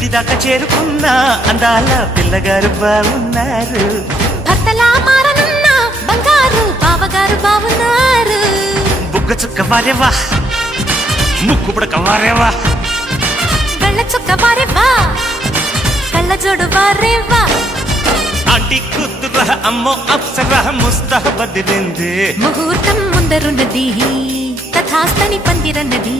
ఇంటి దాకా చేరుకున్నా అందాల పిల్లగారు బాగున్నారు. భర్తలా మారనున్నా బంగారు బావగారు బాగున్నారు. బుగ్గ చుక్క వారేవా ముక్కు పుడక వారేవా వెళ్ళ చుక్క వారేవా కళ్ళ జోడు వారేవా. ఆంటీ కూతురా అమ్మో అప్సరా ముస్తహ బదిలింది. ముహూర్తం ముందరున్నది తథాస్తని పందిరన్నది.